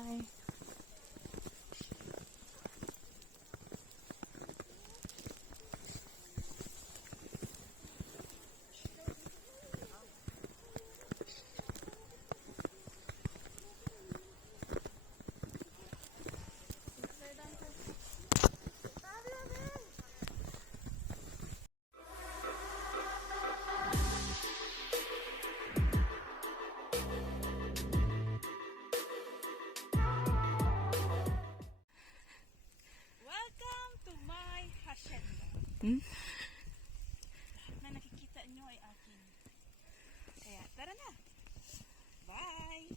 Bye. Na nakikita nyo ay akin. Kaya tara na. Bye!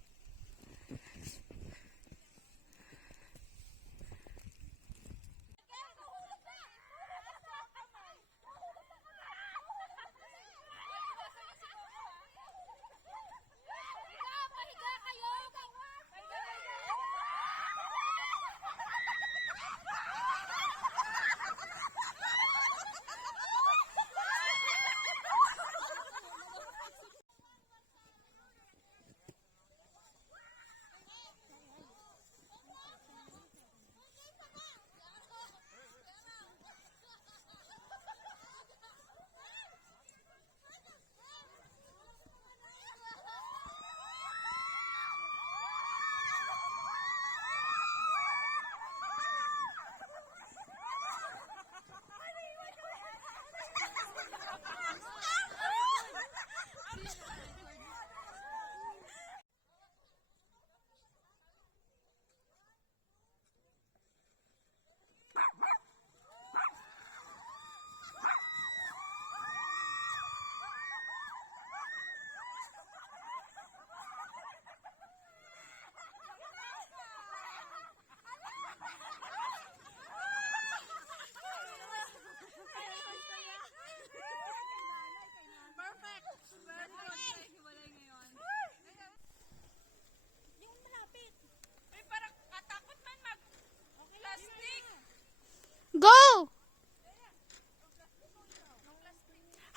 Go!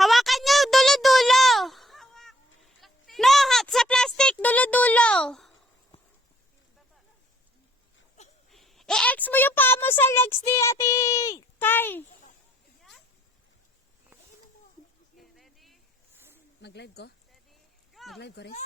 Hawakan nyo, dulo-dulo. No, sa plastic, dulo-dulo. I-X mo yung paa mo sa legs ni Ate Kai. Mag-live ko? Mag-live ko, Riz?